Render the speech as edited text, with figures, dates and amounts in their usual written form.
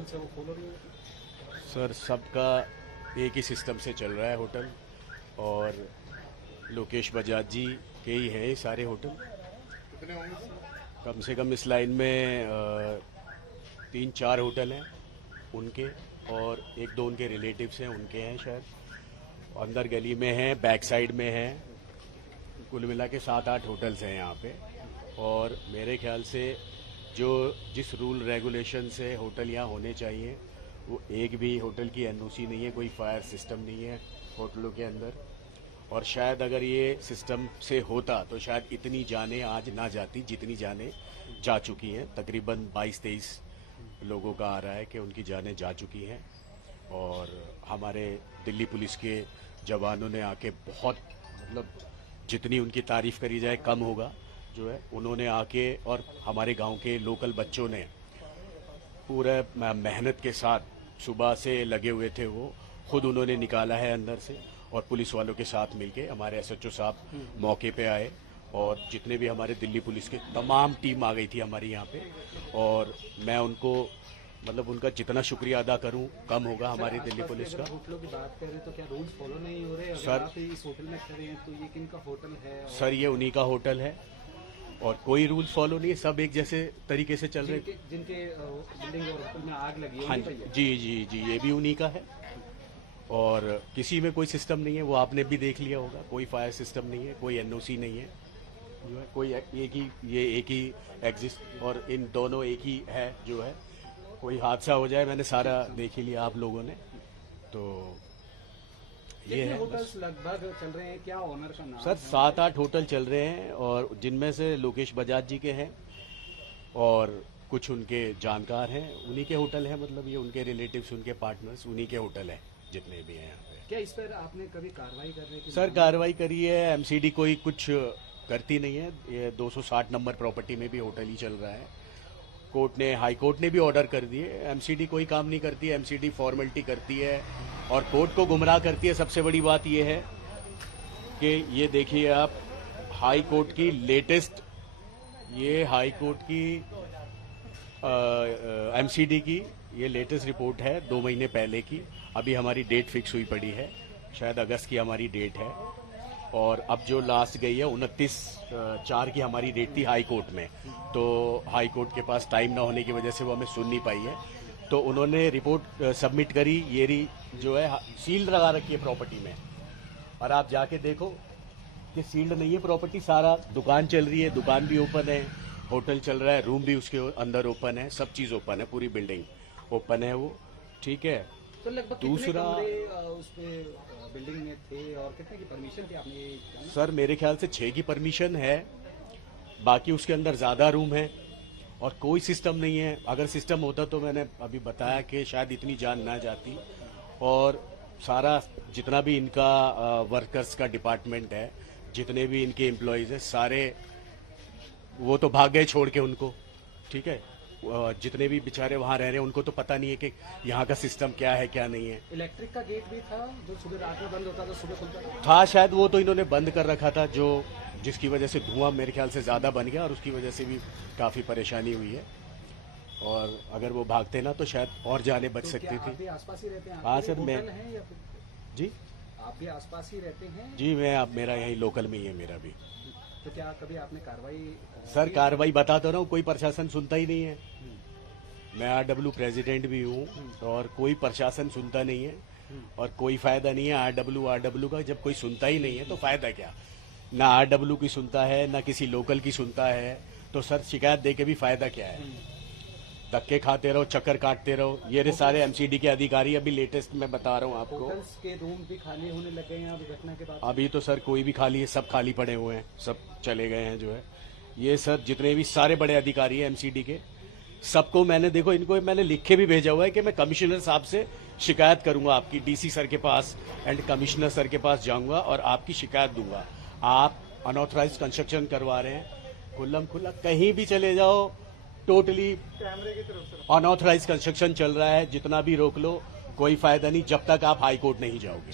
Rules है वो follow नहीं होते? सर सबका एक ही सिस्टम से चल रहा है होटल, और लोकेश बजाज जी के ही हैं ये सारे होटल। कितने होंगे सर? कम से कम इस लाइन में 3-4 होटल हैं उनके, और एक दो उनके रिलेटिव्स हैं, उनके हैं शायद। अंदर गली में हैं, बैक साइड में हैं, कुल मिला के 7-8 होटल्स हैं यहाँ पे। और मेरे ख्याल से जो जिस रूल रेगुलेशन से होटल यहाँ होने चाहिए, वो एक भी होटल की एनओसी नहीं है, कोई फायर सिस्टम नहीं है होटलों के अंदर। और शायद अगर ये सिस्टम से होता तो शायद इतनी जानें आज ना जाती जितनी जानें जा चुकी हैं। तकरीबन 22-23 लोगों का आ रहा है कि उनकी जानें जा चुकी हैं। और हमारे दिल्ली पुलिस के जवानों ने आके बहुत, मतलब जितनी उनकी तारीफ करी जाए कम होगा जो है, उन्होंने आके, और हमारे गांव के लोकल बच्चों ने पूरा मेहनत के साथ सुबह से लगे हुए थे, वो खुद उन्होंने निकाला है अंदर से। और पुलिस वालों के साथ मिलके हमारे एसएचओ साहब मौके पे आए, और जितने भी हमारे दिल्ली पुलिस के तमाम टीम आ गई थी हमारी यहाँ पे। और मैं उनको, मतलब उनका जितना शुक्रिया अदा करूं कम होगा हमारी दिल्ली पुलिस का। होटलों की बात करें तो क्या रूल्स फॉलो नहीं हो रहे? सर, आप इस होटल में खड़े हैं तो ये किनका होटल है? सर ये उन्हीं का होटल है, और कोई रूल्स फॉलो नहीं है, सब एक जैसे तरीके से चल रहे हैं। जिनके बिल्डिंग और होटल में आग लगी है? हाँ जी जी जी, ये भी उन्हीं का है। और किसी में कोई सिस्टम नहीं है, वो आपने भी देख लिया होगा, कोई फायर सिस्टम नहीं है, कोई एनओसी नहीं है, जो है कोई एक ही एग्जिस्ट, और इन दोनों एक ही है जो है। कोई हादसा हो जाए, मैंने सारा देख ही लिया आप लोगों ने, तो ये है होटल्स लगभग चल रहे हैं, क्या ओनर का नाम? सर 7-8 होटल चल रहे हैं, और जिनमें से लोकेश बजाज जी के हैं, और कुछ उनके जानकार हैं, उन्हीं के होटल हैं। मतलब ये उनके रिलेटिव्स, उनके पार्टनर्स, उन्हीं के होटल हैं जितने भी हैं यहाँ पे। क्या इस पर आपने कभी कार्रवाई करने की? सर कार्रवाई करी है, एमसीडी कोई कुछ करती नहीं है। ये 260 नंबर प्रॉपर्टी में भी होटल ही चल रहा है। कोर्ट ने, हाई कोर्ट ने भी ऑर्डर कर दिए, एमसीडी कोई काम नहीं करती है, एमसीडी फॉर्मेलिटी करती है और कोर्ट को गुमराह करती है। सबसे बड़ी बात ये है कि ये देखिए आप, हाई कोर्ट की लेटेस्ट, ये हाई कोर्ट की एमसीडी की ये लेटेस्ट रिपोर्ट है 2 महीने पहले की। अभी हमारी डेट फिक्स हुई पड़ी है, शायद अगस्त की हमारी डेट है, और अब जो लास्ट गई है 29/4 की हमारी डेट थी हाई कोर्ट में। तो हाई कोर्ट के पास टाइम ना होने की वजह से वो हमें सुन नहीं पाई है, तो उन्होंने रिपोर्ट सबमिट करी। ये जो है सील लगा रखी है प्रॉपर्टी में, और आप जाके देखो कि सील्ड नहीं है प्रॉपर्टी, सारा दुकान चल रही है, दुकान भी ओपन है, होटल चल रहा है, रूम भी उसके अंदर ओपन है, सब चीज़ ओपन है, पूरी बिल्डिंग ओपन है वो, ठीक है। तो लगभग दूसरा, उस पे बिल्डिंग में थे और कितने की परमिशन थी आपने जाना? सर मेरे ख्याल से 6 की परमिशन है, बाकी उसके अंदर ज़्यादा रूम है, और कोई सिस्टम नहीं है। अगर सिस्टम होता तो मैंने अभी बताया कि शायद इतनी जान ना जाती। और सारा जितना भी इनका वर्कर्स का डिपार्टमेंट है, जितने भी इनके एम्प्लॉयज़ हैं, सारे वो तो भाग गए छोड़ के उनको, ठीक है। जितने भी बेचारे वहाँ रह रहे हैं, उनको तो पता नहीं है कि यहाँ का सिस्टम क्या है क्या नहीं है। इलेक्ट्रिक का गेट भी था जो सुबह रात में बंद होता था, सुबह खुलता था शायद, वो तो इन्होंने बंद कर रखा था, जो जिसकी वजह से धुआं मेरे ख्याल से ज़्यादा बन गया, और उसकी वजह से भी काफ़ी परेशानी हुई है। और अगर वो भागते ना तो शायद और जाने बच सकती थी। आप भी आसपास ही रहते हैं? हाँ सर, मैं, हैं या फिर जी आप भी आसपास ही रहते हैं? जी, मैं, अब मेरा यही लोकल में ही है मेरा भी। तो क्या कभी आपने कार्रवाई? सर कार्रवाई बताता रहा हूँ, कोई प्रशासन सुनता ही नहीं है। मैं आरडब्ल्यू प्रेसिडेंट भी हूँ, और कोई प्रशासन सुनता नहीं है, और कोई फायदा नहीं है आरडब्ल्यू का। जब कोई सुनता ही नहीं है तो फायदा क्या? ना आरडब्ल्यू की सुनता है, ना किसी लोकल की सुनता है, तो सर शिकायत दे के भी फायदा क्या है? धक्के खाते रहो, चक्कर काटते रहो। ये रे सारे एमसीडी के अधिकारी, अभी लेटेस्ट मैं बता रहा हूँ आपको, होटल्स के रूम भी खाली होने लगे हैं अब घटना के बाद? अभी तो सर कोई भी खाली है, सब खाली पड़े हुए हैं, सब चले गए हैं जो है। ये सर जितने भी सारे बड़े अधिकारी हैं एमसीडी के, सबको मैंने, देखो इनको मैंने लिख के भी भेजा हुआ है कि मैं कमिश्नर साहब से शिकायत करूंगा, आपकी डीसी सर के पास एंड कमिश्नर सर के पास जाऊंगा और आपकी शिकायत दूंगा। आप अनऑथराइज कंस्ट्रक्शन करवा रहे हैं, खुल्लम खुल्ला कहीं भी चले जाओ, टोटली अनऑथराइज कंस्ट्रक्शन चल रहा है, जितना भी रोक लो कोई फायदा नहीं जब तक आप हाई कोर्ट नहीं जाओगे।